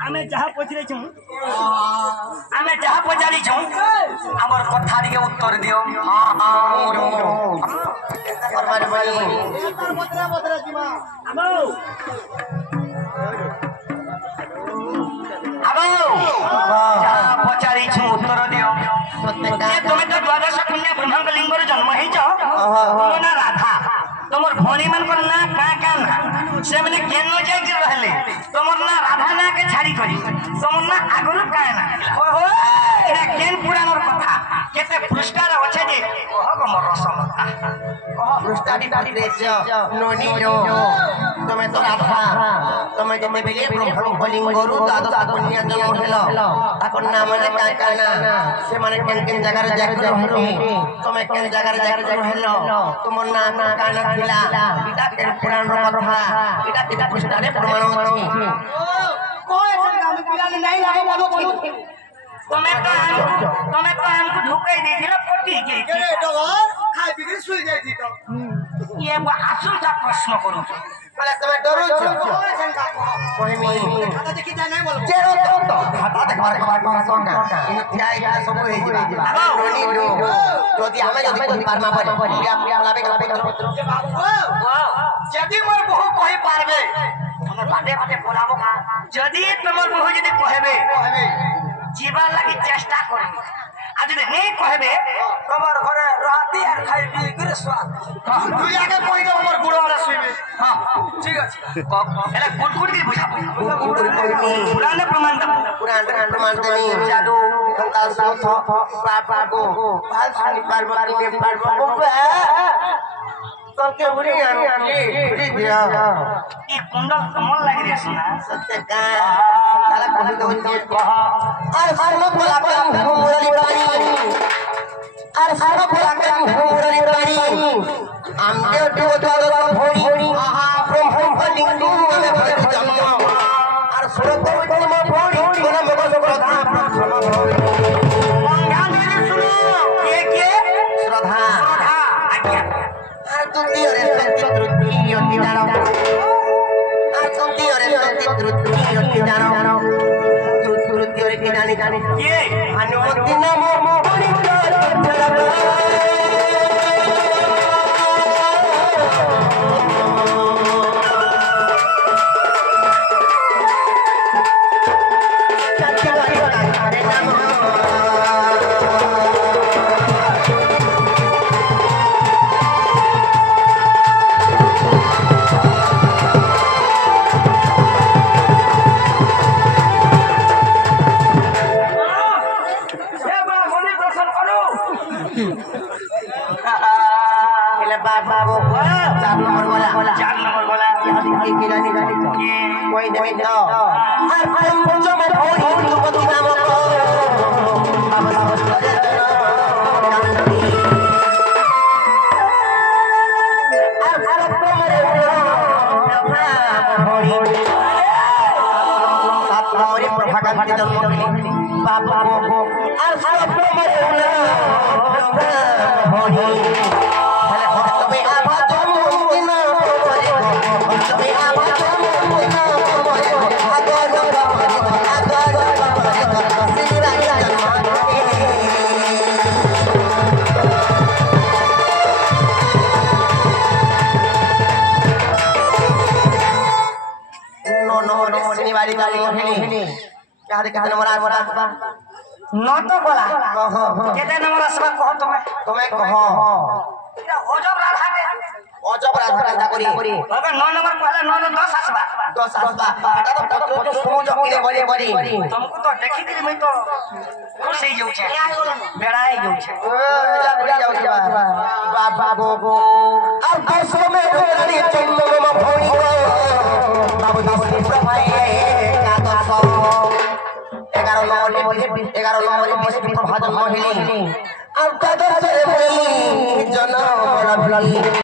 आमे जहाँ पहुँचे छू आमे जहाँ पहुँचारी छू हमर कथा के उत्तर दियो। पचारी छू उत्तर दियो। तुम्हें तो द्वादश पुण्य ब्रह्मांड लिंगर जन्म ही ना राधा तुमर भौणी मन को ना का ना से मैंने केन न जाय के रहले तुमर ना राधा ना के छाड़ी करी तुमर ना आगुर का ना एटा केन पुराण कथा केते पृष्ठार अछि जे कह गमर समता कह पृष्ठाडी डाली देछ नोनी नो तुमे तो राधा तुमे जते बेले ब्रह्मांड लिंगरु द्वादश पुण्य जन्म हेलो ताकर नाम ने का ना से माने केन जगह रे जाके रहलो तुमे केन जगह रे जाके रहलो तुमर नाम का ना इटा के पुराण कथा इटा के पुष्टारे प्रमाण अछि कोई ऐसा काम किया नहीं लागे बोलो तुम्हें तो हमको धोखे दे दिला पट्टी के अरे डगर खाई पी के सुई जाई थी तो ये आसु का प्रश्न करू बोले तुम्हें डरो छो कोई मी खाता देखि जाय नहीं बोलो चेरो तो खाता देख मारे मार सोंगा इन ध्याय सब हो जिबा रोनी रो जदी हमें जदी कोई पारमा पड़े या लाबे जदी मोर बहु कहि पारबे हमर बाटे बाटे बोलाबो का जदी तमर बहु जदी कहबे जीवा लगी चेष्टा करबे आ जदी नहीं कहबे तमर घरे रहती और खाई पी के स्वाद दुई आगे कोई के हमर गुड़ वाला सुइबे हां ठीक अछि एला गुड़ की बुझा पुराण प्रमाण देनी जादू कंकाल साथ पापा को पाल साली पार्वती के पार्वती के बुरी बुरी दिया ई कुंडल कमल लागी रे सुना सत्य का ताला कहि दो जे कह आ सारो बोला के मुरली पानी आ सारो बोला के मुरली पानी हम के दो भोरी ब्रह्म लिंगु में भर जन्म और सुरत जन्म भोरी कोना मगज प्रधा प्रथम भोरी ध्यान दे सुनो के श्रद्धा आज्ञा तुंती रे सत्रुति योति दानो तुंती रे सत्रुति योति दानो तुंती रे किनानी ये अनुमति नमो मोहनी न तो बोला केते नंबर असबा कह तुम्हें कह एटा अजब राधा करी अबे 9 नंबर पहले 9 10 असबा एटा तो समझ के बड़ी तुमको तो देखि कि मैं तो खुश ही जाऊ छे बेड़ा ही जाऊ छे एटा बुझा जाऊ छे बाबा गो अब देशो में डोरी चंदन में भोई बाबू दास प्रभाई का तो 11 नंबर प्रभात महिली अब